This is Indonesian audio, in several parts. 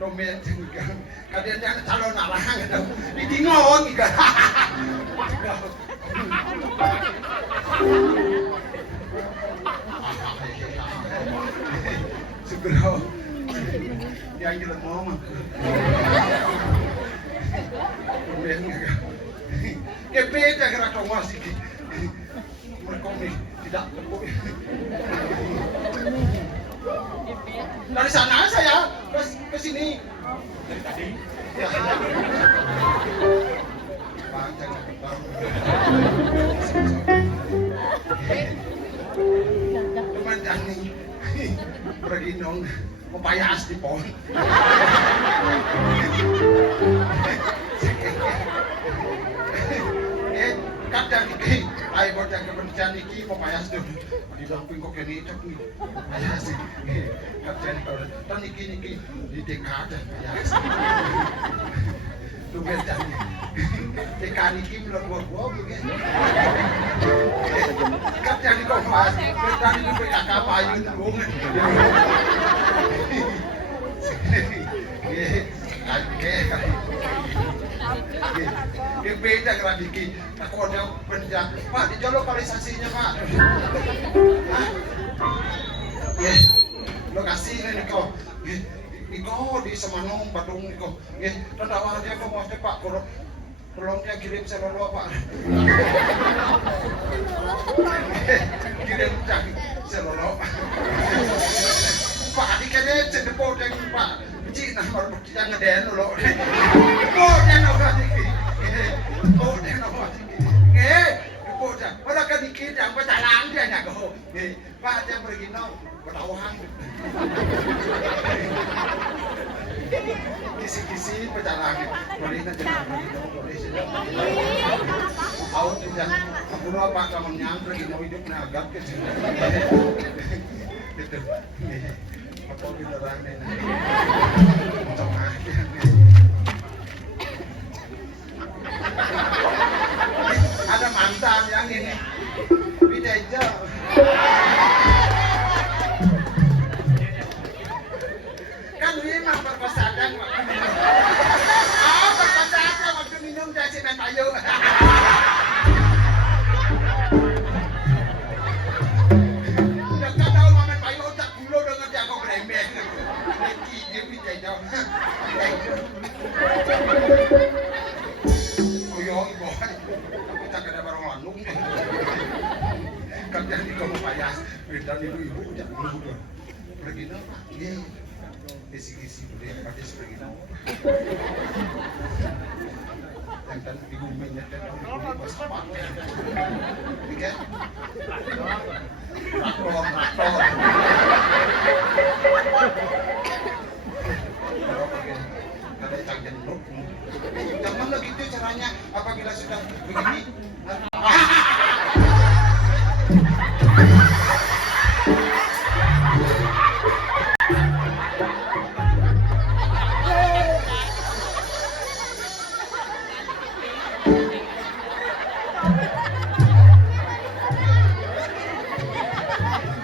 Domen kalian jangan calon arah gitu. Ini ngomong gitu. Segera yang kita mau mah. Domen gitu. Kepeda gerak masih. Mereka tidak tepuk. Dari sana saya ke sini. Dari tadi. Ya. Bang, jangan kebang. Teman Dani pergi dong pepayas di pohon. Kadang iki ayo bodang kebencian iki pepayas tuh di samping kok kene cok nih pepayas iki kadang kalau tan iki di dekade pepayas tuh bedang dekan iki mlebu-mlebu iki kadang kok mas bedang iki PKK payu tuh beda kan diki takut ada benda Pak di lokalisasinya Pak ya lokasinya nih kok Iko di Semanung Badung Iko ya terdakwa dia kok mau Pak tolong dia kirim selolo Pak kirim selolo Pak di kene cedepo deng Pak Cina baru kita ngeden lo kok den apa diki kok den apa diki kok dah pada kan diki yang berjalan dia nya kok Pak dia pergi no bertawang Kisi-kisi perjalanan. Boleh nak jalan boleh saja. Awak tidak. Aku apa kamu nyamper di hidup agak kecil. Gitu. Apa kita ramai. Tengah. Ada mantan yang ini. Beda aja. Kan memang berpesadan waktu minum. Berpesadan waktu minum dari semen payu. Yang tak tahu mamen payu tak gula dengan dia kau berembeng. Nanti dia beda aja. Oyo ibu, aku tak ada barang lanung. Kerja di kamu payah, dan ibu jangan lupa. Pergi nama, dia kisi-kisi boleh pakai pergi nama. Yang kan ibu menyatakan ibu pas pakai, ikan, traktor. Ada cangkir nuk. Jangan begitu caranya apabila sudah begini.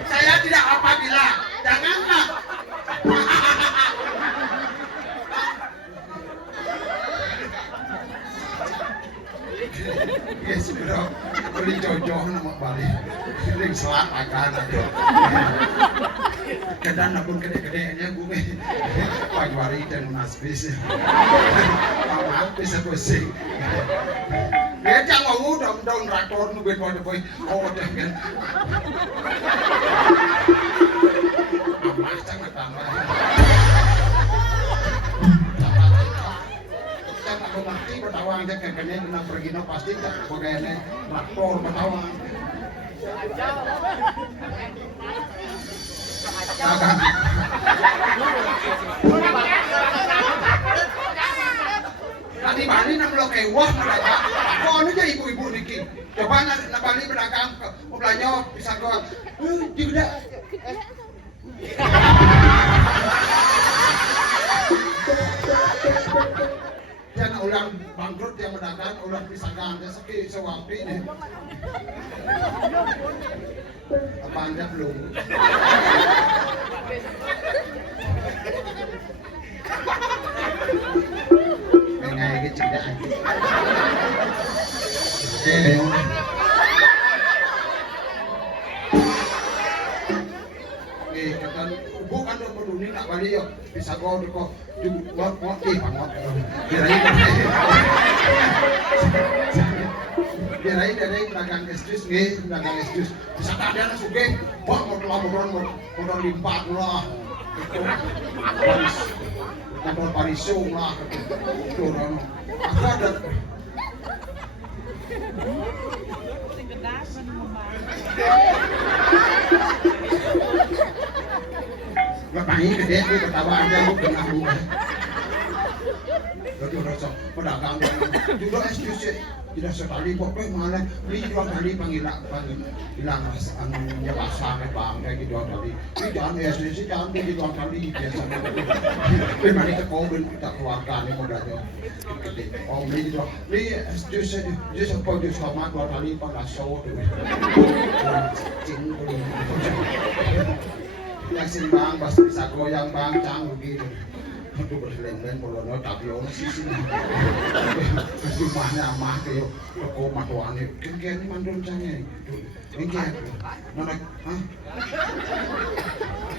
Saya tidak apabila, janganlah. Yes, bro. Beli jojo nama Bali. Ling selat akan ada. Kadang napun gede-gedenya gue. Pagwari dan nasbis. Maaf bisa pusing. Dia jangan mau daun traktor nu ben pada boy. Oh dah kan. Amah sangat tambah. Aku mati bertawang aja kayaknya kena pergi no pasti tak bagainya traktor bertawang. Dagang. Tadi Bali nak lo kewah mereka. Kau ni jadi ibu-ibu niki. Coba nak Bali berdagang, belanja bisa kau. Tidak. Jangan ulang bangkrut yang berdagang, ulang pisahan dia sakit sewapi ni. Apa anda belum? Mengai ke tidak? Kata bukan dah peduli nak balik yo. Bisa kau deko buat pangot. Kirain dari pedagang estus nih, pedagang estus. Bisa tak ada nak suge, buat motor limpah lah. Motor parisung lah. Turun. Aku ada. Bapak ini gede, gue ketawa aja, gue kena bunga. Jadi rasa pedagang juga estus tidak sekali pokoknya malah beli dua kali hilang rasa ya pasang bang kayak gitu kali. Ini jangan estus jangan beli dua kali biasanya. Memang itu kau kita keluarkan ini modalnya. Oh beli dua, beli estus jadi sepuluh jus sama dua kali pakai show tu. Cing yang sini bang, pas bisa goyang bang, cang begitu. Aduh berleng-leng kalau tapi orang sisi. Rumahnya amah ke toko matuane. Kira-kira ini mandul cangnya. Ini mana? Hah?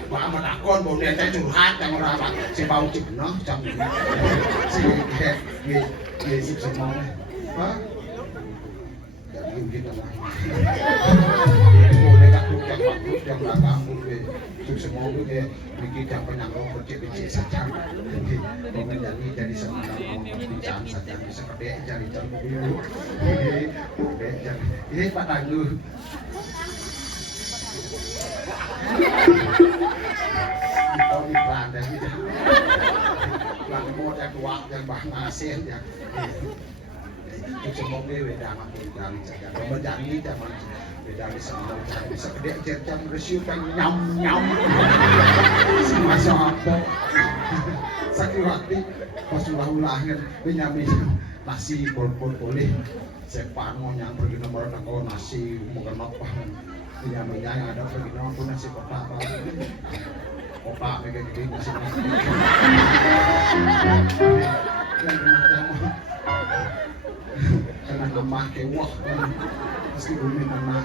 Pak amat akon bau dia curhat yang orang apa? Si bau cipno cang. Si semua. Hah? Jadi gitu lah. Boleh tak tukang waktu yang belakang boleh. Semua itu dia bikin yang penyangkau kecil-kecil saja. Jadi dari sementara mau bicara saja bisa kedek cari dulu. Ini Pak Tangguh. Kau di Belanda gitu. mau yang tua yang bah ngasih ya itu semua beda sama dari saja pembedani zaman beda sama bisa gede jam resiu kan nyam semua apa sakit hati pas ulah-ulahan Benyamin nasi bol-bol boleh sepango yang pergi nomor aku nasi bukan apa Benyamin yang ada pergi nomor pun nasi kotak kotak mereka gede nasi yang macam karena gemah kewah meski bumi anak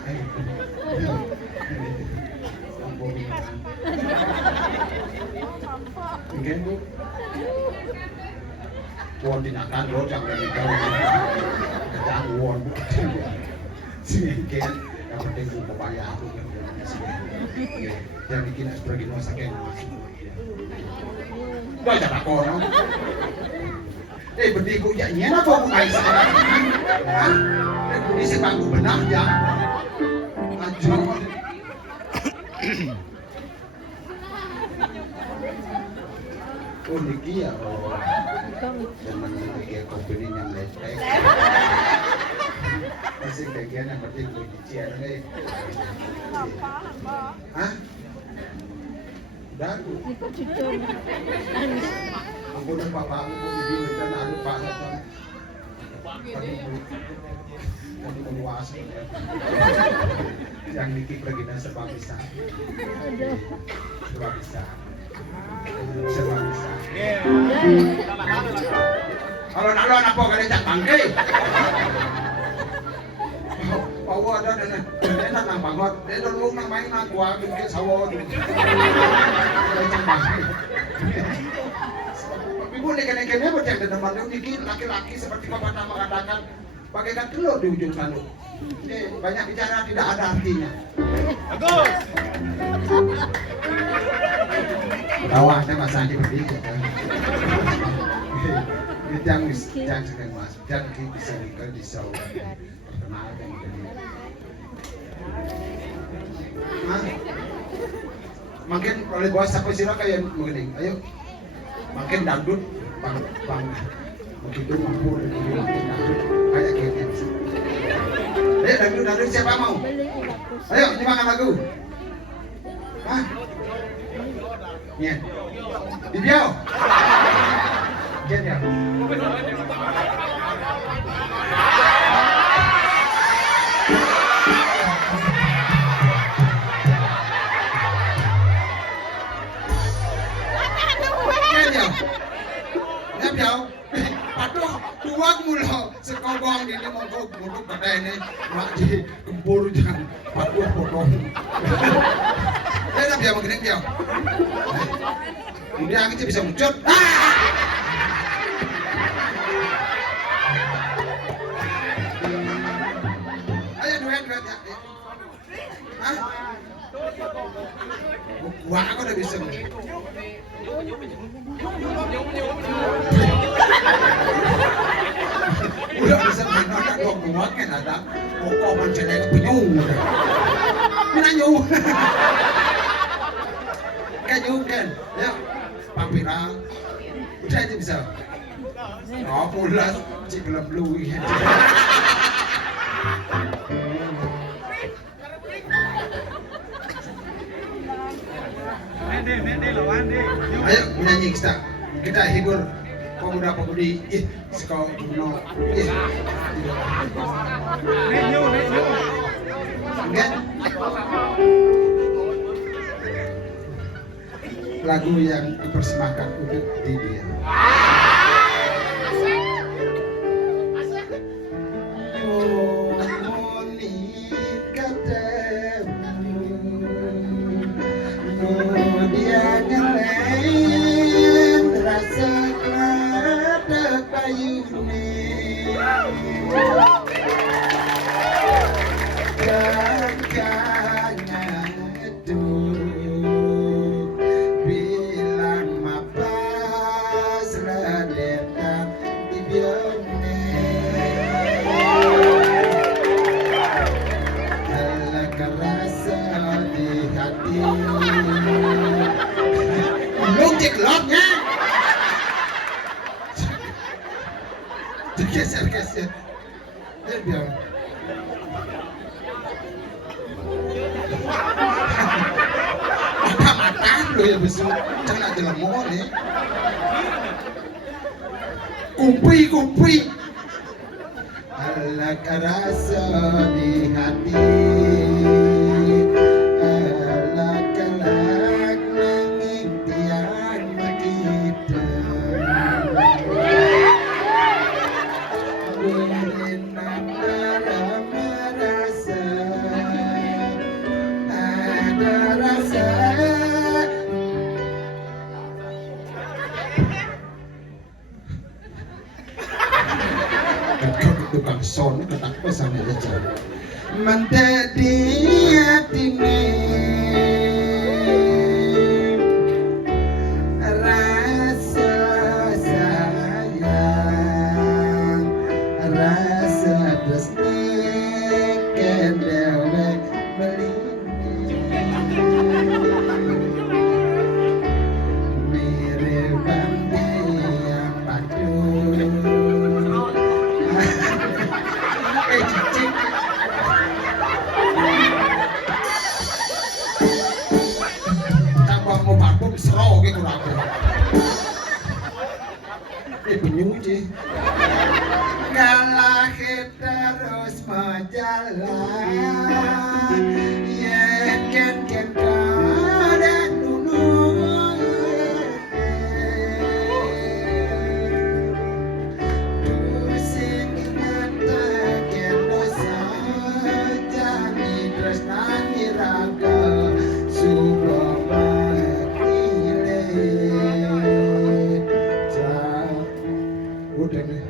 mungkin bu won dinakan lo jangan dikau kerjaan won sini kan yang penting bu bayar aku yang bikin seperti no sakit baca tak kono berdiri ku ya nyena kok bukai sekarang hah berdiri sebangku benar ya ajo oh niki ya zaman kayak company yang lecek masih bagian yang penting gue dician nih hah udah aku dan bapakmu pun di dan ada pak kami meluas yang niki pergi dan serba bisa alon-alon apa kali cak bangke bawa ada dan nang bangot dia dulu nang main nang gua ke sawon ibu neken-nekennya berjam dan teman dikit laki-laki seperti bapak nama katakan bagaikan telur di ujung tanduk banyak bicara tidak ada artinya bagus bawahnya Mas Andi berdiri jangan sekian mas jangan bisa nikah di show perkenalkan makin oleh bawah sampai sini kayak begini ayo makin dangdut bang begitu mampu makin dangdut kayak gini ayo dangdut siapa mau ayo nyimakan lagu hah ya Dibiau ya Biao, aduh, tuang mula sekobong ini mau untuk kedai ini, mak di kempur jangan paduh potong. Dia Biao begini Biao, dia aja bisa muncul. Ayo duet ya. Hah? Wah, aku udah bisa. Udah bisa main ada dua buat kan ada pokok mencari penyung menanyu kanyung kan ya pampirang udah aja bisa oh pulas cik belum lui ayo menyanyi kita hibur pemuda-pemudi sekau kuno lagu yang dipersembahkan untuk dia hati lo ya besok jangan jalan mohon ya. Kumpi. Ala karasa di hati. Ala kalak langit tiang kita. Berenang dalam rasa. Ada rasa. Tukang son ketak pesan aja menjadi hatinya rasa sayang rasa desnek kendewek mirip bandi yang padu. Cicik tambah mau parfum seru gitu aku bingung sih ngalah terus menjalan yen ken kada nunung udah nih.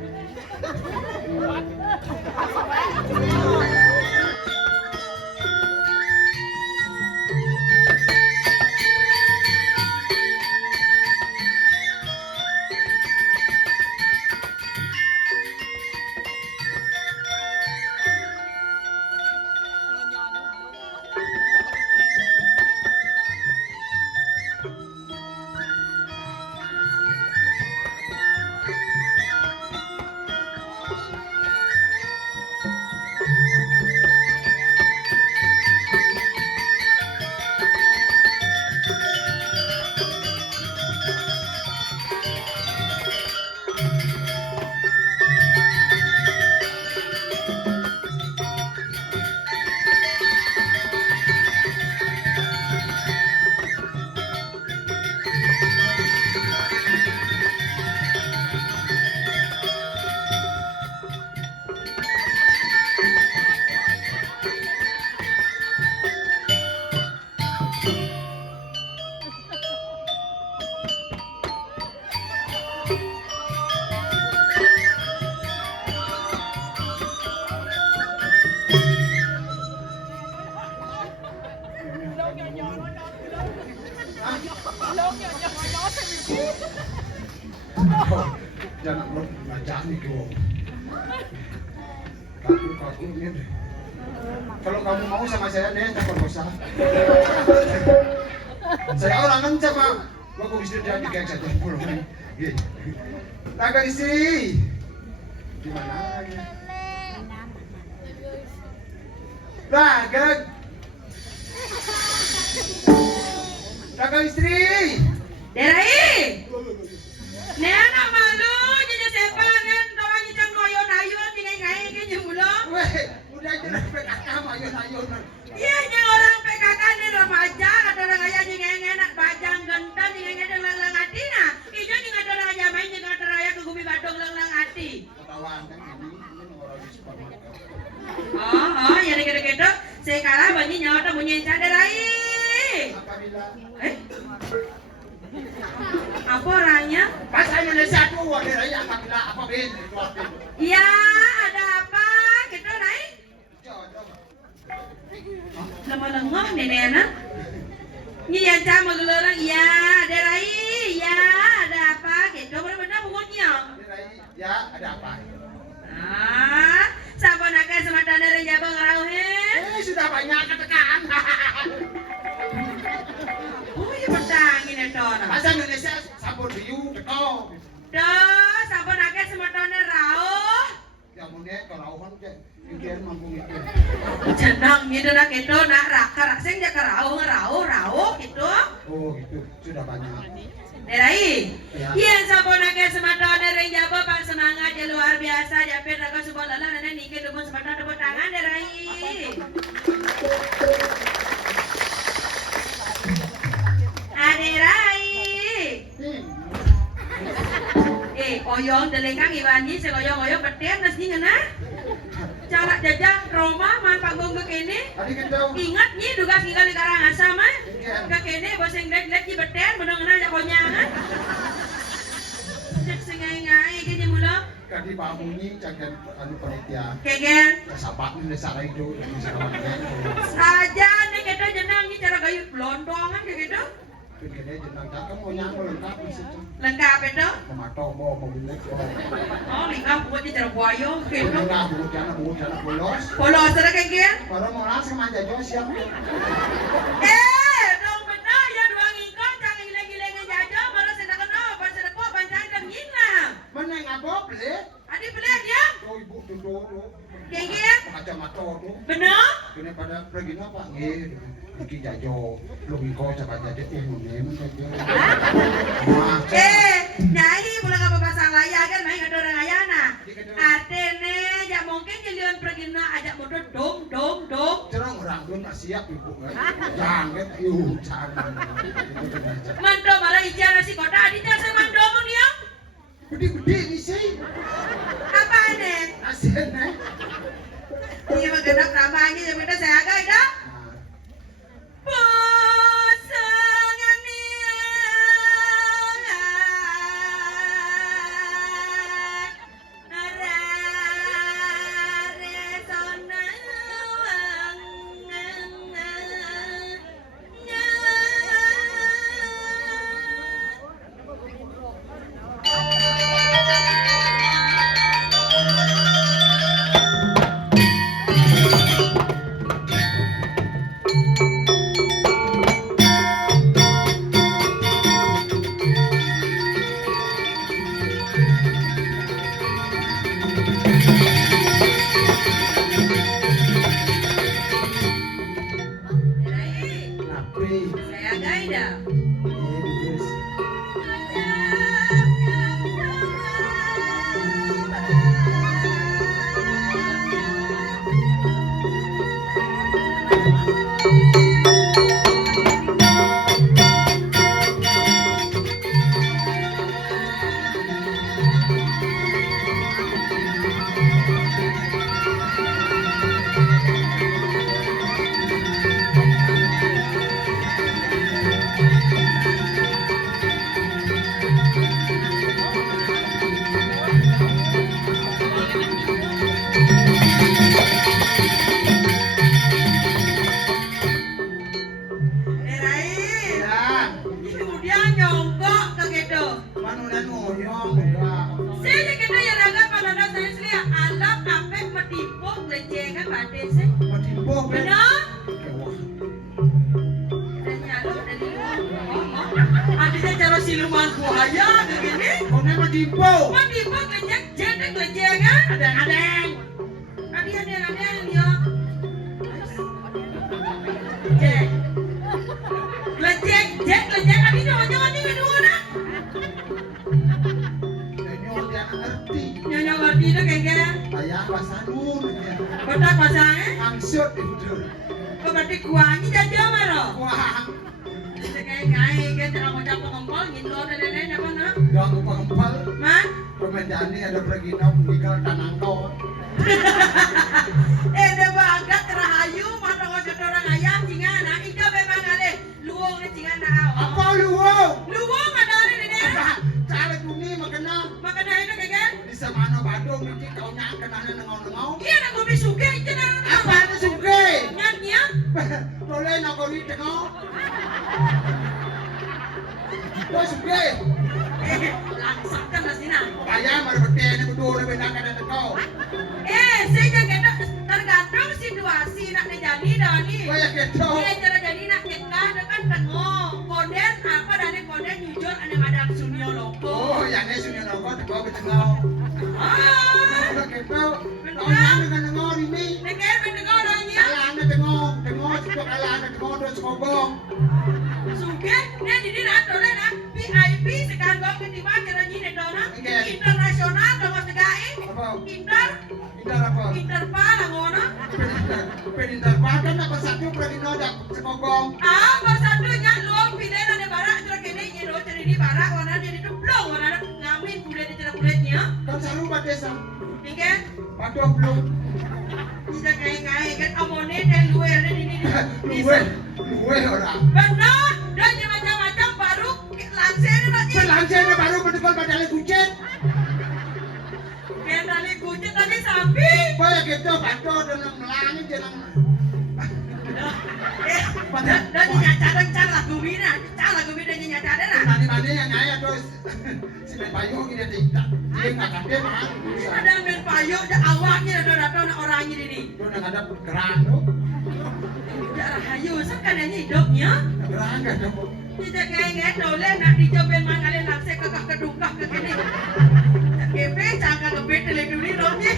Jangan lo ngajak nih kau. Kaku ini. Kalau kamu mau sama saya nih, tak usah. Saya orang ancam pak. Aku bisa jadi kayak satu pulau nih. Naga istri. Di mana lagi? Naga. Naga istri. Derai. Nek anak malu jadi sepangan tawani cang noyon ayun dengan ngai ke nyulo. Weh, udah jadi PKK ayun. Iya, yang orang PKK ni remaja ada orang aya dengan enak bajang genteng dengan ada lang atina. Ijo dengan ada orang aya main dengan ada raya ke gumi badong lang ati. Ketahuan kan ini orang di supermarket. Oh, ya gitu. Sekarang banyak nyawa bunyi Derai. Apa bilang? Apa orangnya? Pas Indonesia tuh ada raya apa bilang apa bin? Iya, ada apa? Gitu, Rai? Lama-lengah nenek anak. Ini yang sama gelorang. Iya, ada Rai. Iya, ada apa? Gitu, benar-benar bungutnya. Ya, ada apa? Ah, siapa nak semata dari Jabang Rauh? Sudah banyak ketekan. Oh, iya bertangin itu orang. Bahasa Indonesia sabun biu teko. Dah, siapa nak semata dari Rauh? Ya mune kerauhan ke pikiran mampu itu. Cenang gitu nak itu nak rak sing jak Rauh gitu. Oh gitu. oyong delengkang iwanyi segoyong-oyong beten nas ni ngena. Cara jajak Roma man panggung ke kene. Adik kita. Ingat ni duga tinggal di Karangasem mah. Ke kene boseng dek-dek di beten bener ngena jak konyangan. Cek sengai-ngai gini mula. Kadi bangunyi jangan anu panitia. Kegen. Sapak ni salah itu di sana. Saja nih kita jenang ni cara gayut londongan kayak gitu. Kene jenang tak kamu nyangkul lengkap di situ. Lengkap itu. Tomato mau mobil lek. Oh, lingkap buat cara buayo gitu. Enggak bu jana bolos. Polos ada kayak gitu. Baru mau langsung aja jo siap. Dong benar ya dua ngikon jangan gile-gile jajo baru sedang kena baru sedang kok pancang dan ngina. Mana ngabo beli? Adik benar dia. Oh ibu tu. Kayak gitu. Kacamata tu. Benar? Kene pada pergi napa nggih. Iki jajo lebih kau cakap jajo umumnya jajo. Nyai mulai apa pasang layar kan main ada orang ayana. Atene ya mungkin jelian pergi na ajak motor dong. Cerang orang tu tak siap ibu kan. Jangan iu jangan. Mando malah ijazah si kota adiknya saya mando pun dia. Gede ni sih. Apa nih? Asyik ni. Iya menggenap namanya yang kita saya agak dah. Pasangan saya agak dah. Kemudian nyongkok ke gitu. Manunan ngoyong enggak. Saya kita yang raga pada saya selia alam sampai metipu lejengan pada saya. Matimbok Benar? Nyalo dari luar. Adanya cara siluman buaya begini. Kone matimbok. Metipu jedek lejengan. Adeng. Adeng ya. Jek. Lejek adanya jangan ini kedua nak. Nyonya dia ngerti. Nyonya ngerti itu kayak Ayah pasanun. kotak pasangnya. Angsut itu. Kok berarti kuahnya jadi apa loh? Wah, Kayak cara ngocap pengempal gitu dan apa nak? gak lupa kempal. Man? Pemendani ada pergi nom nikal tanang kau. Ada bagat terahayu mata ngocap orang ayam cingana. Ika memang ale luong ni cingana. Apa luwong? Luong ada ni ni. Caleg bumi makena. Makan itu kayak Di samano badong nanti kau nyang kenana nengau-nengau. iya nak kopi suke itu nak. Apa itu suke? Nyatnya? Boleh nak kau di tengau. Kau suke? Langsung kan nasi nak. Ayah mari bertanya berdua lebih nak ada kau. Saya jaga tergantung situasi nak jadi dah ni. Kau yang keto. Cara jadi nak nyekah dekat tengok koden apa dari koden jujur ada madam sunyo loko. Oh, yang ni sunyi nokot kau bertengau. Ah, Kau keto. Kau nyang dengan nengau ini. nekeh mendengar orangnya. Kalah anda tengok sebab kalah anda tengok terus kobong. Suke, dia jadi nak tolong nak VIP sekarang gua ketimbang cara jadi dona Oke. internasional kalau segai Apa? inter Indah apa? interpal ngono. Pedintar bahkan apa satu pedino dak sekogong. Ah, bersatunya luang pilih ada barak terus kene nyero ceri di barak warna jadi itu blong warna ngamin kulit di cerah kulitnya. Kan selalu pada desa. Ikan, Patok belum. tidak kayak kan amone dan luar ini. Luwe orang. Benar, dan macam-macam baru langsir lagi. Langsirnya baru betul badalnya kucing. Kendali kucing tadi sapi. Banyak gitu patok dan melangit jangan. Dan nyatakan lagu bina nyatakan lah. Mandi yang ngaya terus si payung ini tidak. Dia nggak kaget mah. Ada men payo, ada awaknya ada datang orangnya ini. Tuh nggak ada geran tuh. Darah hayu, sekarang hidupnya. Geran nggak ada. Tidak kayak doleh nak dicobain mangalin langsung ke kedungkah ke kini. Kepe cangka kepe teleduri rohnya.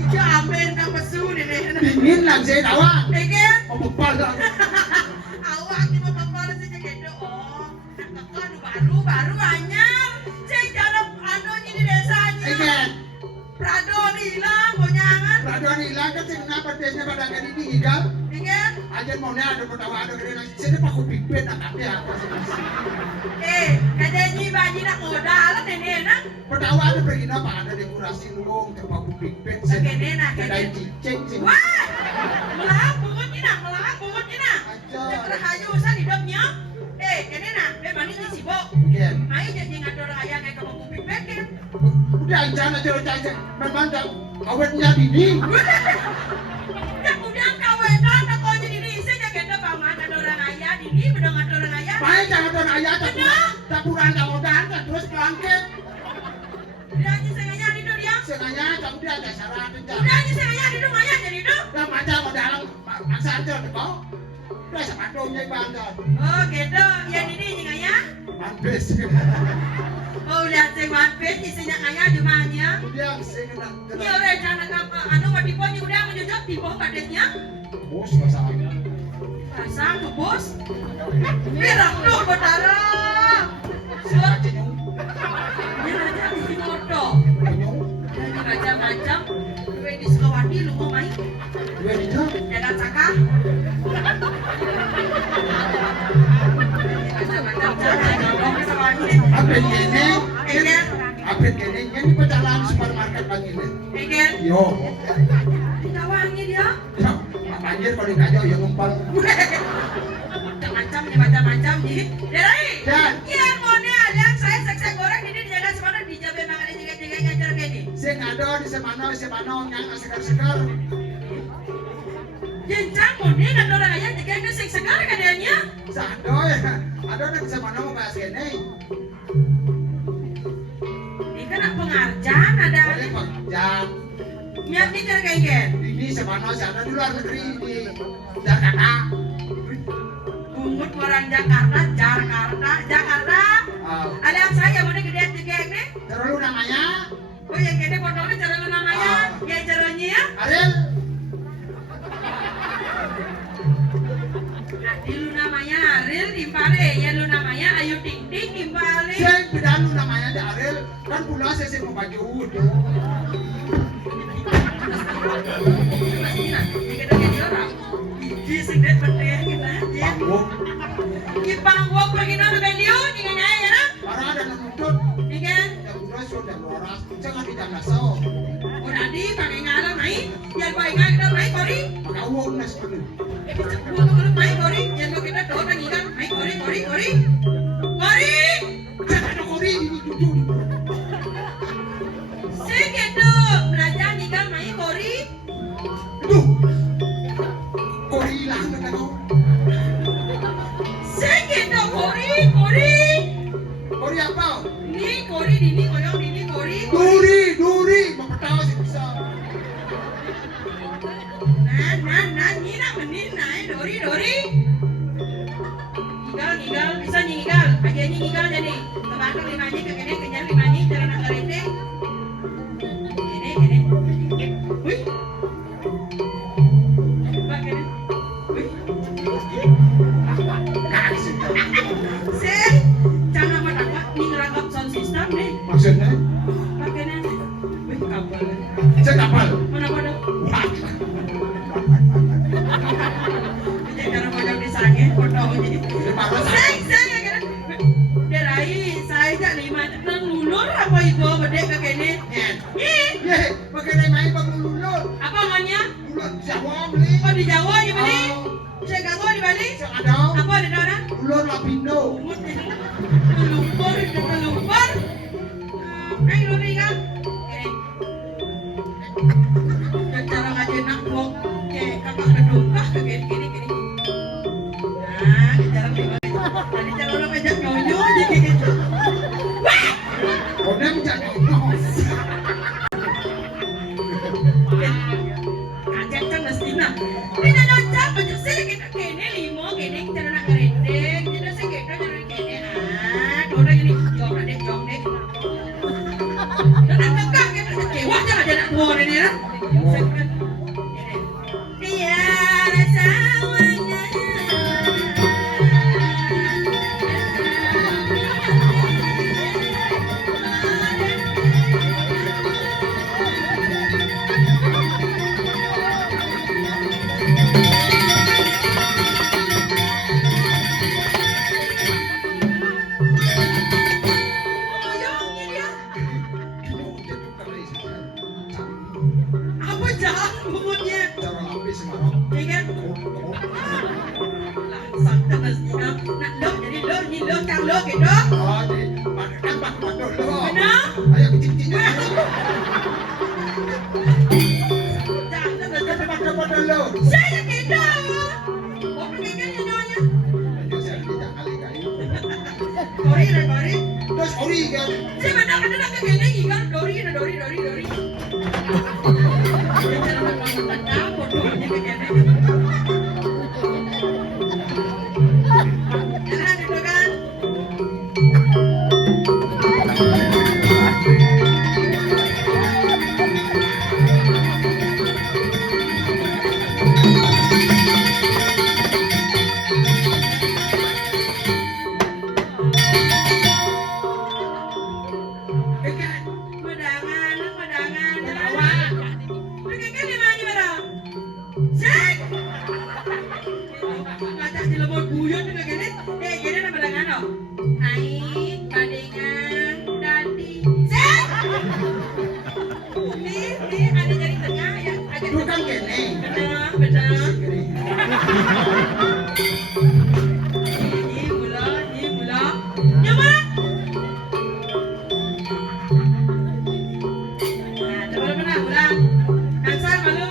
Ijo amen kang pesu ni. Dingin langsir awak. Egen. Oh bepal dah. Awak ni mau papal saja gitu. Oh, kakak baru anyar. Cek cara anu ni di desanya. Egen. Prado ni hilang, gonyangan. Prado ni hilang kan sih kenapa desnya pada kali ini hilang? Egen. Ajar mau ada pertama ada kena sini pak kupik pet nak apa apa sih? Kadang baju nak modal nenek nak. Pertama ada pergi apa ada dekorasi luang tempat kupik pet. Nenek nak. Ada cicing sih. Wah, melaput ni nak. Jangan hayu san hidupnya. Kene nak, memang ini sibuk. Ken. Mai jadi ngatur ayah kayak kamu kupik kan. Udah jangan aja. Memang dah awetnya dini. Udah kawetan aku jadi isi jaga kita paman ada orang ayah dini udah ngatur orang ayah. Baik jangan ada ayah tapuran kawodan terus kelangket. Udah aja sengaja di dia. Sengaja kamu dia ada syarat. Udah aja sengaja di rumah ayah jadi itu. Dah macam modal maksa aja kau. Udah sepatunya bandar. Oh gitu, ya dini jangan ya. Mampis. Oh lihat sing mampis isinya ayah jumanya. Dia sing kena. Ini orang jangan apa anu mau diponya udah menjujur tipe kadetnya. Bos masalahnya. Pasang ke bos. Pirang tuh betara. Suara cinyung. Dia aja di motor. Cinyung. Macam-macam. Gue di Sukawati lu mau main. Dua itu. Jangan cakap. Macam-macam cara ngomong sama ini. Apa ini? Ini perjalanan supermarket lagi nih. Egen. Yo. Tawangi dia. Ya, banjir paling kacau ya numpang. Macam-macam nih, macam-macam nih. Dari. Dan. Iya, mone ada saya sekse goreng ini dijaga semana dijabe makan jaga-jaga ngajar gini. Sing ada di semano yang segar-segar. Jencang mone kan orang ayah jaga sing segar kadanya. Sado ya. Ada di semano mau bahas ini. Ini kan pengarjaan ada. Boleh pekerjaan. Niat ni jaga gini. Ini semano ada di luar negeri di Jakarta. Bungut orang Jakarta. Ada yang saya mone gede jaga ini. Terlalu namanya. Oh yang gede botolnya cara lu namanya. Ya caranya ya. Ariel. Lu namanya Ariel Timpale, ya lu namanya Ayu Ting Ting Timpale. Sing pidalu namanya di Ariel kan pula saya sing mau baju udah. Iki sing det penting kita aja. Panggung. Ki panggung pergi nang beliau dengan ya na. Para ada nuntut. Dengan Yang udah sudah loras. Jangan tidak naso. udah di pakai ngalang mai. Yang baik kita mai kori. Maka uang nas dulu. Buat kalau mai kori, yang kita doa nang ikan mai kori. Kori. Jangan ada kori ini duduk. Sing gitu, belajar ikan mai kori. Duh. Kori hilang kan kau. Sing gitu kori. Kori apa? Ini kori dini koyong dini kori. Duri. Mau pertama sih bisa. Nah, nina menin naik dori. Ngigal, bisa nyigal. Aja nyigal jadi. Kebakar limanya ke kene kejar limanya cara nak karete. Kene. Wih. Coba kene. Wih. Kasih. Sen, jangan mata ni ngerangkap sound system nih. Maksudnya? Pakai nana. Wih, kapal. Saya kapal. Mana? Wah. sange potong jadi. Baru Sang ya kan. Derai saya jak lima nang lulur apa ibu gede ke kene. Ih, Ye, pakai main pemulur. apa namanya? Ulur Jawa beli. Oh di Jawa di Bali. Saya gago di Bali. Ada. Apa di sana? Ulur Lapindo. Lumpur, lumpur. Ay, luri kan? Cara ngaji nak buang kayak kakak gedung kah kayak gini. Nah, cara gimana? Tadi cara orang ngajak nyonyo aja kayak gitu. Wah! Udah menjadi Kaget kan mestina. Ini nonton macam sih kita kene limo kene cara nak ngerendeng. Jadi saya kita cara kene. Orang ini jong deh. Dan agak kita kecewa aja ada nak buang ini ya. Tiada sawanya. Apa jahat bumbunya? cara lapis semarang. Ingat langsung terusnya nak lo jadi lo ni lo cang lo gitu. Oh, jadi kan pak lo. Benar? Ayo kecil-kecil. Jangan terus Pada lo. saya gitu. Kau pengen nyonya? Ayo saya tidak kali kayu. Dori. Terus ori kan. Saya benar-benar nak kene ikan dori. Jangan nak tanda fotonya kene. Jangan itu kan. Medangan. Kene di mana barang? Sek. Ngajak di lemot buyon juga kene. Kene nama medangan lo. Naik badengan dadi. Sek. Ini ada jari tengah ya. Ada Bukan kene. benar. Kene. Ini mula. Nyoba. Nah, coba ulang. Ansar malu.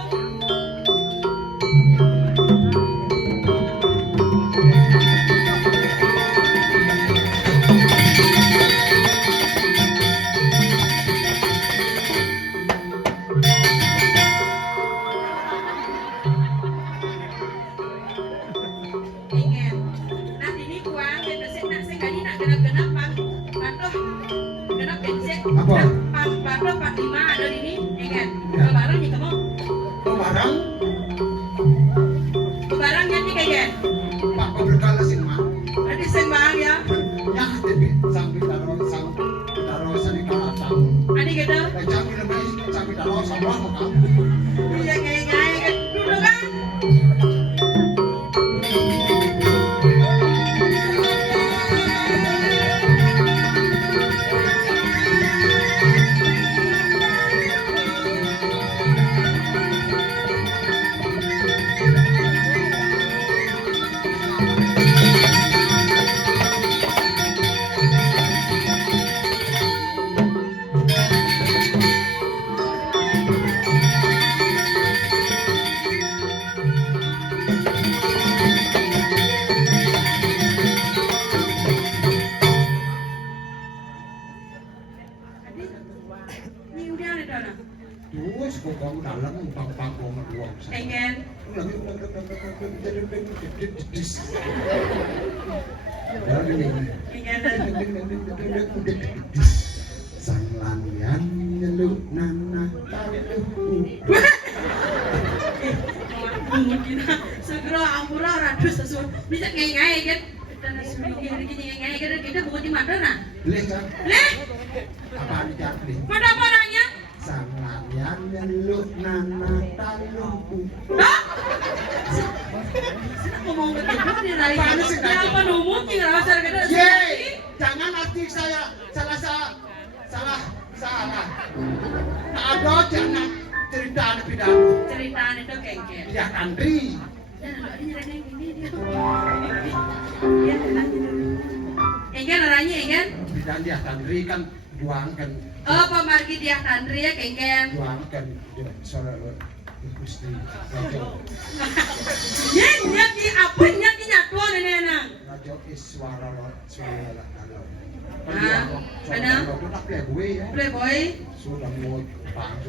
Ingat, nanti ini kuang dan besek nak sekali nak genap-genap patuh genap bensin. Apa? Patuh 45 ada di ini. Ingat, lebaran ni kamu. Barang Lebaran jadi kayak pak berkala sinma. Nanti sembang ya. Yang tapi sampai taruh sani karatang. Ani gitu. Sampai lebih sampai taruh sambal makan. Iya kayak kan. Dulu kan. Ini udah ada dana. Terus kau dalam panggung uang. Pengen. Sang lanian nyeluk nana Segera ampura ratus sesuatu bisa ngai kan kita nasi ngai kan kita bukan di mana nah Boleh kan? leh Apa dijawab nih? pada apa nanya Sang Sangan yang nyeluk nana taluku. Ngomong begitu di rai. Apaan sih, Nana? Kenapa numuk sih ngerasa kena? Ye, jangan nanti saya salah. Tak ada jangan cerita pidato. Ceritaan itu kengkel. Ya Andri. Engken orangnya engken? Dan dia Andri kan juangkan. Oh, pemargi dia Tandri ya kengken. Juangkan soal Gusti Raja. Nyaki apa nyaki nyatuan nenek. Raja Iswara Suara kalau. Benar. Itu tak gue ya. Playboy. Sudah lupa.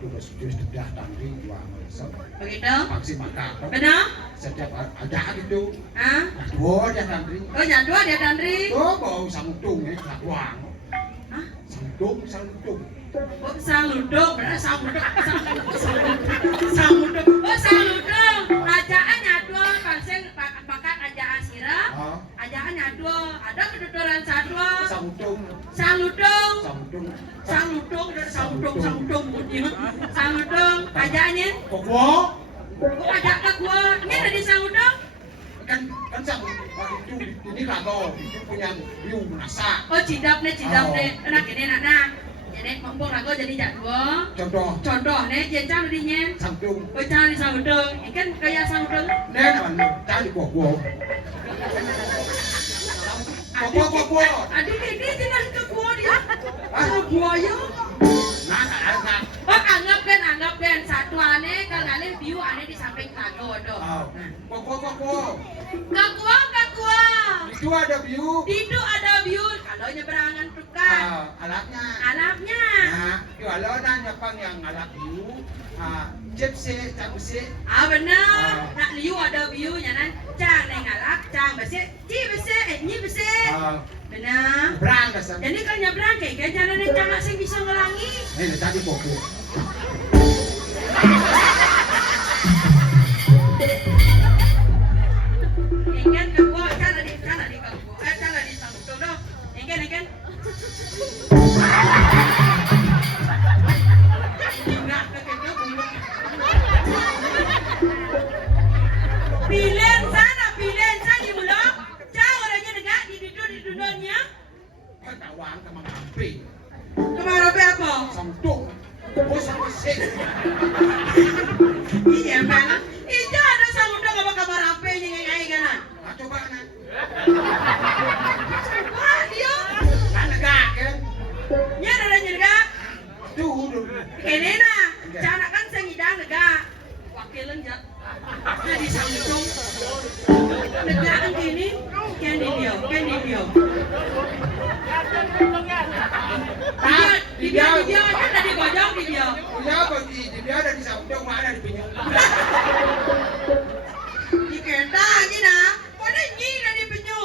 Udah sudah Andri juang. Begitu? Paksi makan. Benar? Setiap ada itu. Hah? Oh, dia Andri. Oh, nyatuan dia Tandri. Oh, bau sangtung ya, juang. Hah? Sangtung. Oh, sang ludung, benar sang ludung. Sang ludung. Oh, sang ludung. Ajaan nyatuan pangseng pakat ajaan sirah. Ah, Ajaan nyatuan. Ada ketuturan satwa. sangtung. Sang ludung. Sangtung. Sang ludung bunyi. Sang ludung. Ajaannya. Kokwo. Oh, ajak ke gua. Ini ada di sang ludung. Kan sang itu ini kagak itu punya view nasa. Oh, cidap deh. Enak ini nak. Jadi mumpung lagu jadi jadwal. Contoh nih, jenjang dinya. Sangtung. Oh, jangan di sang ludung. Ini kan kayak sang ludung. Nen tadi kokwo. Kokwo. Adik ini jangan ke gua dia. Ke gua yuk. Nah. Oh, anggap kan satu aneh kalau aneh view aneh di samping lagu doh. Kokwo. Kakua. Itu ada view. Itu ada view kalau nyeberangan tukang. Alatnya. Nah, kalau nanya pang yang alat view, cepse, capse. Benar. Nak liu ada view nyanan. Cang neng alak, cang besi, nyi besi. Benar. Berangkat sama. Jadi kalau nyebrang kayak jangan neng cang sing bisa ngelangi. Ini tadi kokwo. Engken ke gua, cara di kakua. Cara di sanggup doh. Engken. Enggak kekeke bunga. Pilihan sana di mulut. Jauh orangnya negak di dunia. Kawan sama mampi. Kemarin apa? Sangtung. Oh, sangsi. Iya mana? Itu ada sanggup dong apa kabar apa yang ngai kanan? Coba nak. Wah dia. Nak negak kan? Nya ada negak. Tuh. Kene na. Cara kan sengidang negak. Wakilan jak. Jadi sanggup. Negak kan kini. Kan di dia. Dia kan tadi bojong di dia. Dia ada di Sangtung, mana di Pinyu. Di kereta aja nah. Pada nyi dari penyu.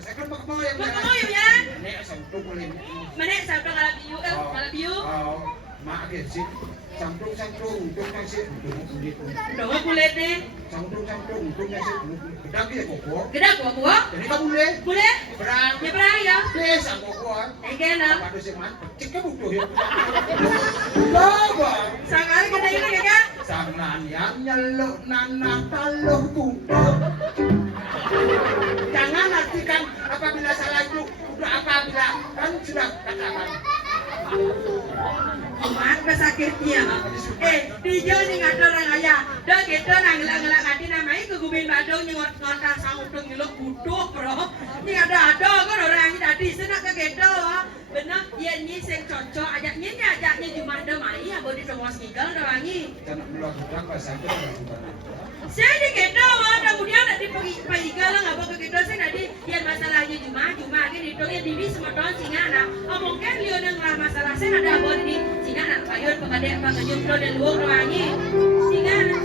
Saya kan mau yang Mau ya? Nek Sangtung boleh. Mana sabda kalau biu. Mak ke sih. Sangtung, untung kan sih. Doa kulit deh. Sangtung, untung kan sih. Gedang dia kokwo. Gedang gua. Jadi kamu boleh. Boleh? Berang. Ya berang ya. Desa kokwo. Engken na. Waduh sih man. Cek ke butuh ya. Coba. Sakali kita ini kakak. Sangan yang nyeluk nana taluh kumpul. Jangan artikan apabila salah itu udah apabila kan sudah katakan. Mat sakitnya. Dijo ni ngatur orang ayah. Dah kita ngelak hati namanya kegubin badung ngontak sangudung nyeluk butuh bro. Ni ada kan orang yang tadi senak ke kita. Benar, ya ni sing cocok ajaknya cuma ada mai ya boleh dongos gigal orang ni. Jangan melakukan bahasa itu melakukan. Saya di kita kemudian nanti pergi lah ngapa ke kita saya nanti yang masalahnya cuma ini itu ya diri semua tahun singa nak. Mungkin lihat yang masalah saya ada apa di singa nak payun pengadek pengajum do dan luar wangi singa nak.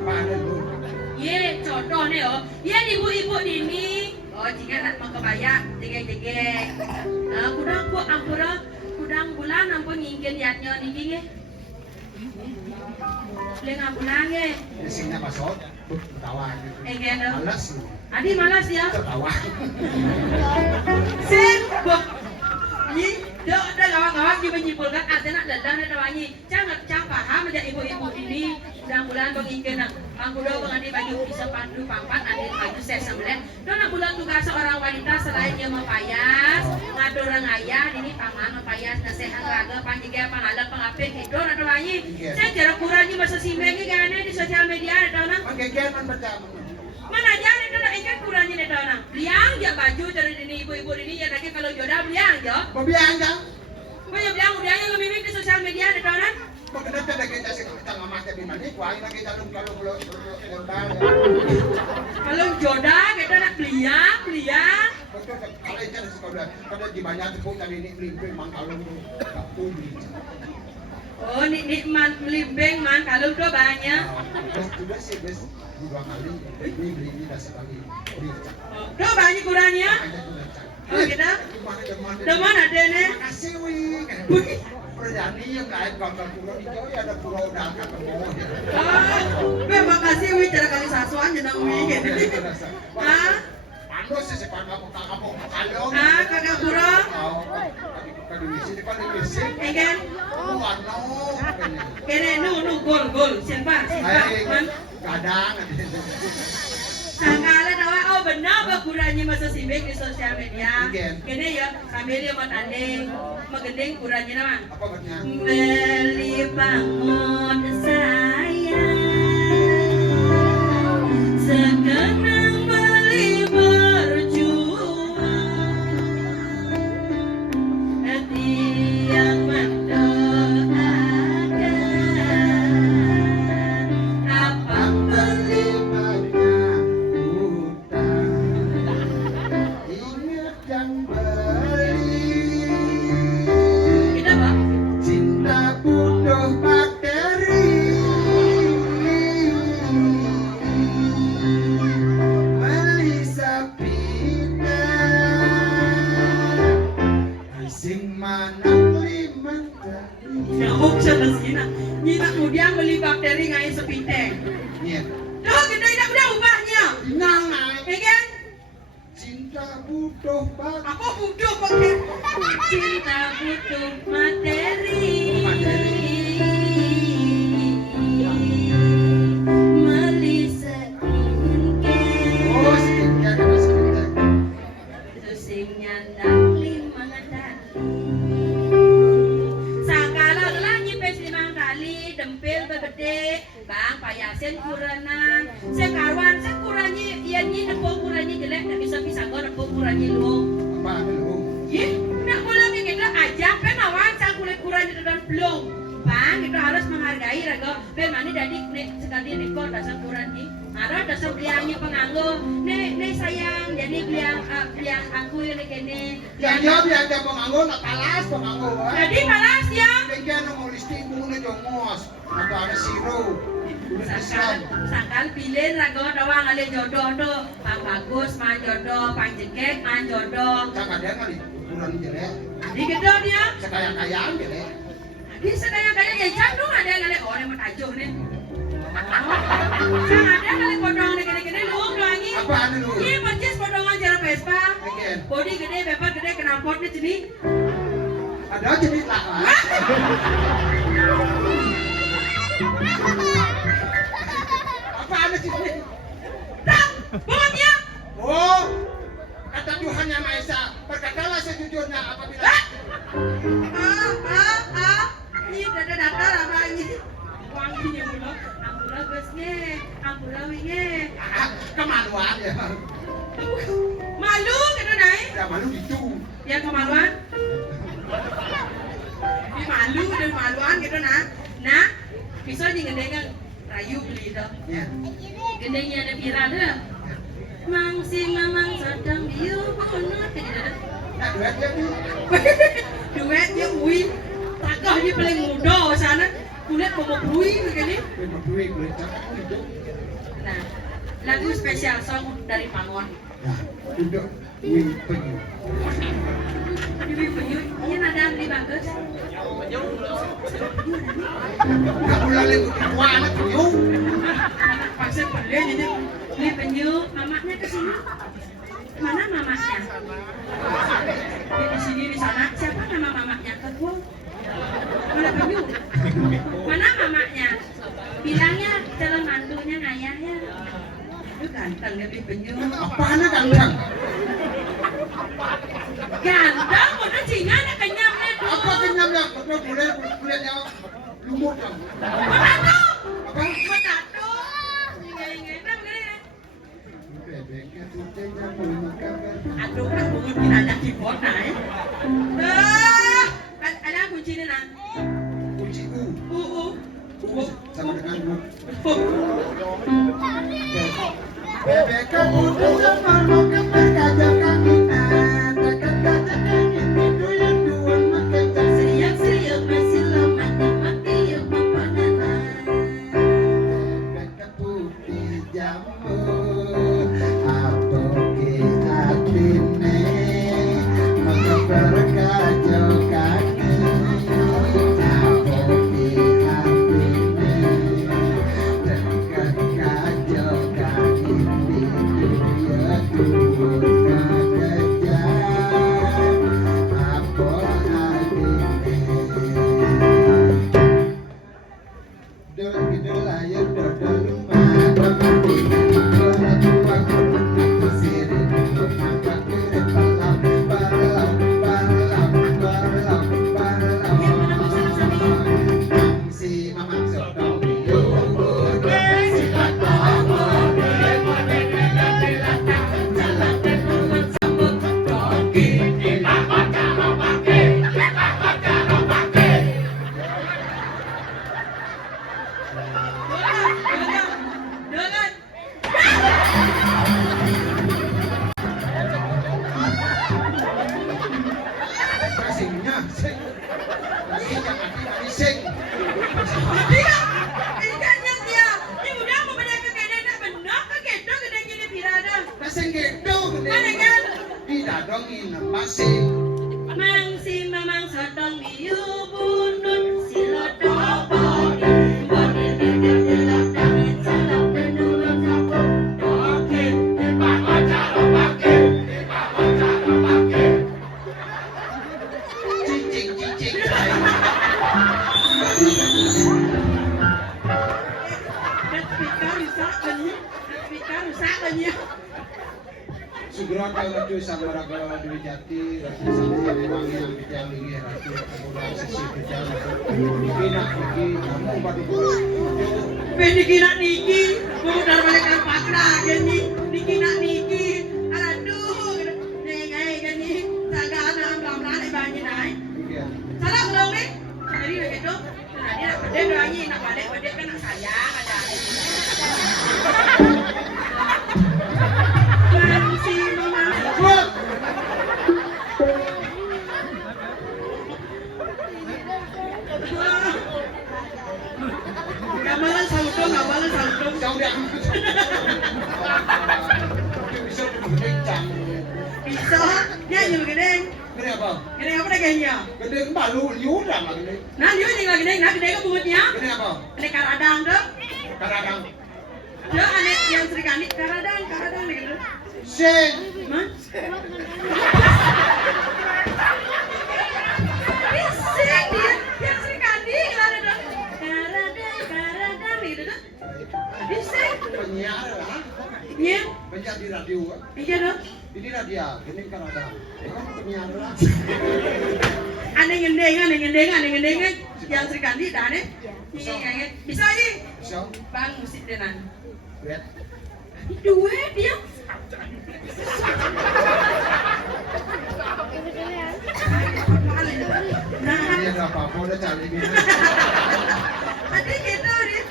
Apa ada lu? Ye contoh nih oh, ya ibu-ibu ini oh singa nak mau kebaya jegek. Kudang bulan ampun ngingin yatnya ningin Lengan punangnya. Isinya pasot, ketawa gitu. Gendo. Malas. Adi malas ya. Ketawa. Sen, bok. Ini, dah gawat juga menyimpulkan artinya lelah dan wangi. Jangan paham menjadi ibu-ibu ini. Bulan-bulan mengingin Bang Kudo mengenai baju bisa pandu pampat ada baju saya sembelih. Dan bulan tugas seorang wanita selain dia mempayas, ngatur orang ayah ini paman mempayas nasihat raga panjang pangalan pengapit itu ada wangi. Saya jarak kurangnya masa simeng kan di sosial media ada orang. Manggegian man baca. Mana jangan itu nak ikan kurangnya ada orang. Liang ya baju dari ini ibu-ibu ini ya lagi kalau jodoh liang ya. Babiang jang. Banyak bilang udah yang lebih di sosial media ada orang. Maganda talaga kita sa kita ngamatay di manik, why lagi talong kalong Kalau jodoh kita nak liang. Betul kalau itu kada di banyak po tadi ni limping mang kalong puli. Oh, ni man limbeng man kalau tu banyak. Sudah sih bes dua kali beli dah sekali. Tu banyak kurangnya. Oh kita. Deman ada ni. Makasih wi. Perjani yang lain bakal pulau hijau ya ada pulau udah ketemu. Terima kasih wi cara kali sasuan jenang wi. Ah, Pando sih si pando aku kalong. ah kakak pura. Oh, kadi misi di kan misi. Egen. Oh, ano. Kene nu gol siapa man. Kadang. Sangkala dawa oh benar kurangnya masa simbek di sosial media. Kene ya sambil dia matanding magending kurangnya nama. Apa batnya? Beli bangun sayang sekenang beli berjuang hati yang mendoakan apa beli kemudian beli bakteri ngai sepiteng. Iya. Tuh kita tidak udah ubahnya. Inang ngai. Kan? Cinta butuh bakteri. Apa butuh bakteri? Cinta butuh materi. Meli skincare. Oh, skincare ada skincare. Susing nyandang lima tadi. Sakala lah nyipes 5 kali dempil begede bang payasin kuranan sekarwan sekurannya iya ni nepung kurannya jelek tak bisa gue nepung kurannya lu Apa lu? Ih, nak boleh kita ajak kan awan sang kulit kurannya dan belum bang kita harus menghargai raga ben mani dari sekali rekor dasar kurannya ada dasar beliangnya penganggo nih sayang jadi beliang aku ini kene Jadi dia penganggo nak palas penganggo. Jadi palas ya. Kaya nang listing muna jongos. Atau ada siro. Sangkal pilih rago doang ale jodoh tuh Bang Bagus man jodoh Bang Jengkek man jodoh Tak ada kali ukuran jelek. di gedor dia Sekaya-kayaan jelek. di sekaya-kaya ya jandung ada yang ngale orang mau tajuh nih Sang ada kali podong nih gede-gede lu doangi Apaan lu? Iya percis podongan jarak Vespa Again. body gede beber gede kenampot nih jadi Ada jenis lah. Apa ada sini? tak bawahnya Oh, kata Tuhan Yang Maha Esa, berkatalah sejujurnya apabila ini udah ada data apa ini wanginya mulu ampura besnya ampura winge kemaluan ya. malu gitu naik Ya malu gitu. ya kemaluan ini malu dan maluan gitu nah bisa digendengkan rayu beli dong Ya. gendengnya ada viral deh mang si mamang sedang diu punut gitu Nah, duetnya nih. duetnya wih takah dia paling muda sana kulit bobo bui begini Memang duit boleh cakap itu. nah lagu spesial song dari Pangon Nah, duduk wing penyu. Dewi Penyu ini ada beli bagus Nggak boleh lagi tua anak penyu. pasti beli jadi beli penyu mamanya ke sini mana mamanya di sini di sana siapa nama mamanya ke gua Mana penyu? Mana mamanya? Bilangnya calon mantunya ngayahnya. Itu ganteng dia beli penyu. Apanya ganteng? Ganteng, udah cinganya kenyamnya tuh. Apa kenyamnya? Betul kulitnya lumut kan? Potato. Apa? Potato. Ingat-ingat begini. Bebeknya putihnya memakan. Aduh, kan bungut kita ada keyboard naik. Ada kuncinya nah. Kunci U. Sama dengan U. Bebeknya putihnya memakan berkaca kakinan. Dekat kaca kaki yang dua makan tak Seriak-seriak masih lama mati yang mempananan. bebeknya putih jamur. Apa ke hatine maka berkaca kaki. Apa ke hatine dekat kaca kaki itu ya turun kejar. Apa hatine Dol layar dodol rumah Ramadi Dora tua kurang siri Maka kiri balam Si mamang sodong yubun Si latong Singnya sing Ini jangan sing Sing gitu Di dadongin masih Mangsi mamang sodong diu bunut silodo bodi bodi dilak dangin silap penulun sabun bodi Cicing Speaker rusak banyak Sugro kau ratu sama raga Dewi Jati ratu sama Wangi yang dijalingi ratu kemudian sesi berjalan Pinak lagi kamu badi Pendikinak niki budar balikan pakra gini dikinak niki aduh nengai gini sagana amlam-amlan banyak naik salah belum nih jadi begitu tadi nak pede doanya nak balik kan nak sayang ada Mangsi mamang Gabalan salutong Kau dia bisa berbincang bisa dia juga gede Gede apa? gede apa deh kayaknya Gede baru liuran lah gede nah dia juga gede nah gede ke bungutnya Gede apa? gede karadang tuh Kadang dia aneh yang Sri Kandi karadang gitu Sing Mas Bising dia yang Sri Kandi karadang gitu tuh bising penyiar lah iya penyiar di radio iya dong ini radio ini kan ada penyiar lah aneh ngendeng yang Sri Kandi dah aneh bisa aja bisa bang musik denan lihat duet dia nah dia ada apa-apa udah cari ini tadi gitu dia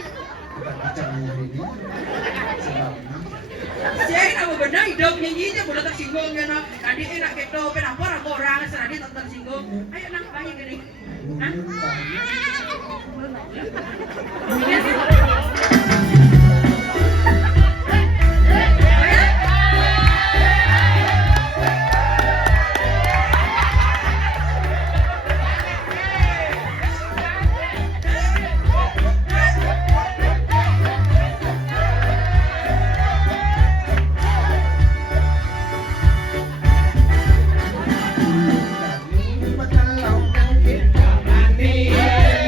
caranya ini sebabnya saya nak berbeda hidup nyanyinya boleh tersinggung ya nak tadi enak gitu kenapa orang senadi tak tersinggung ayo nak banyak gini hah Ini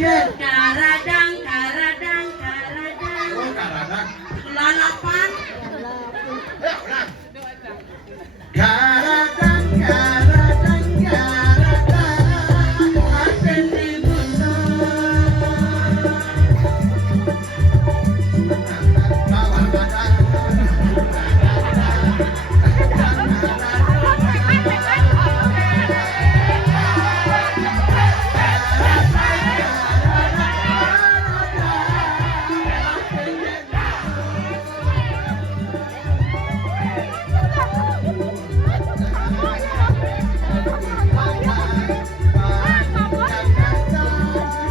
Bikin. Karadang. Oh, karadang. Lalapan. Ya, ulang. Karadang, karadang, karadang. Atene mundo. Bawah badan.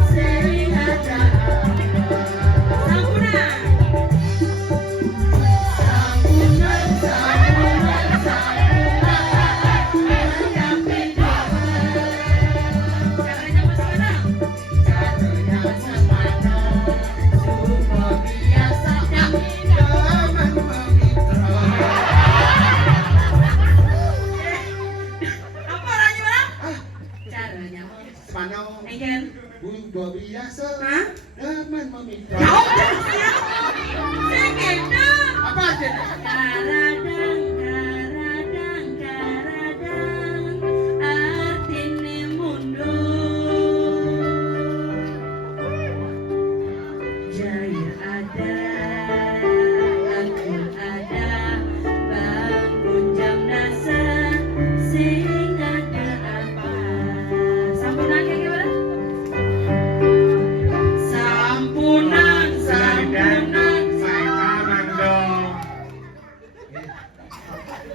Sing ada. Sampuna. Caranya Mas Mana? Caranya semana. Semua biasa dah. Apa orangnya Bang? Caranya Mas. Engken. Biasa, Hah? daman memitra. Jauh saya. Saya gitu. Apa aja? Karadang, artine mundur. Jaya ada, angkur ada, bangun jam dasar, sing ada apa? Sampunan kayak gimana? Sampunan.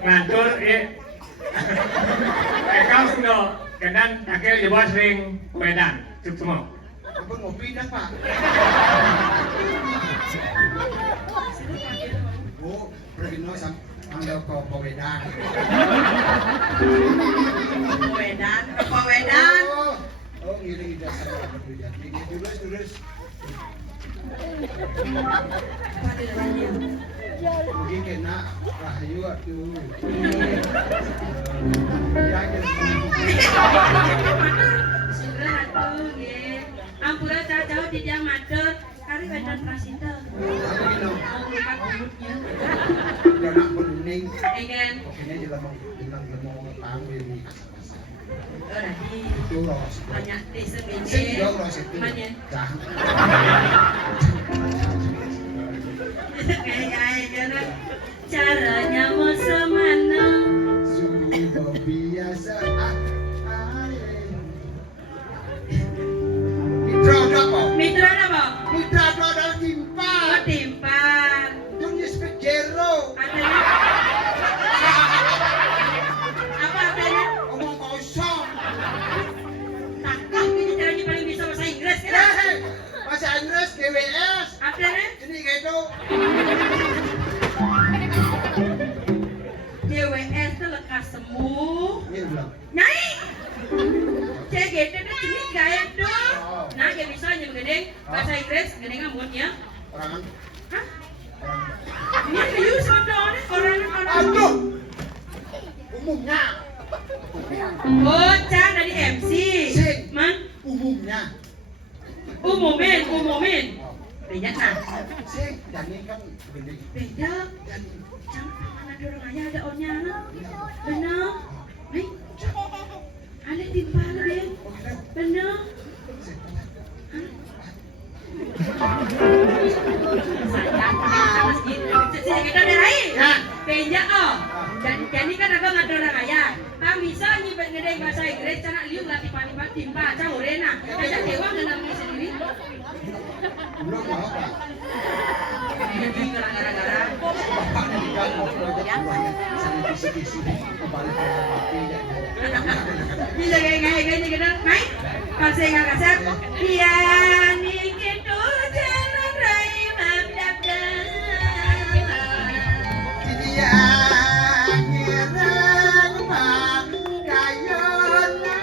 Ngantur kau sudah kedan akhir di bawah sering wedan cuk semua. Apa ngopi dah Pak? Oh, pergi no sam anggal kau pewedan. Pewedan. Oh, ngiring dasar aku ya. Terus. Pada nanya. Mungkin kena rahayu atuh. Jangan. Sudah atuh nggih. Ampura jauh di dia matur kari wedan prasinta. Aku minum. Mau lupa rambutnya. Jangan kuning. Engken. Pokoknya jelas mau tang ini asal-asal. Ora di Itu ros. banyak desa Sing bene. dong ros itu. Manya. Jangan. Kayak gana. Caranya mau semana. Sudah biasa. Mitra apa? Mitra apa? Mitra ada timpal. Timpan. Dunia spejero. Adanya. Apa adanya? Omong kosong. Takut ini caranya paling bisa bahasa Inggris kan? Bahasa Inggris GWS. Adanya? Ini gitu. JWS itu lekas semu. Ini bilang. Nyai. CGT itu ini gaya tuh. Nah, dia bisa aja begini bahasa Inggris, gini ngambutnya. Orang. Hah? Ini serius orang orang. Aduh. Umumnya. Bocah dari MC. Sing. Man, Umumnya. umumin. Oh. Beda nah. Sing. Dan ini kan gede. Beda. Dan Jangan mana ada orang ayah ada orangnya. Benar. Nih. Ada timpal deh. Benar. Saya kita ada lain. Penja oh. Jadi kan aku nggak ada orang kaya. Kami bisa nyibet ngedeng bahasa Inggris. Cara liu latih panipat timpa. Cang urena. Kayak dewa dengan diri sendiri. belum mau Pak. Jadi gara-gara. Bapak meninggal mau proyek buahnya. Saya kisi-kisi kembali ke api. Bisa kayak kita naik. Kalau saya nggak kasar. Dia nikit tuh jalan raya mabdabda. Dia nyerang Pak Kayona.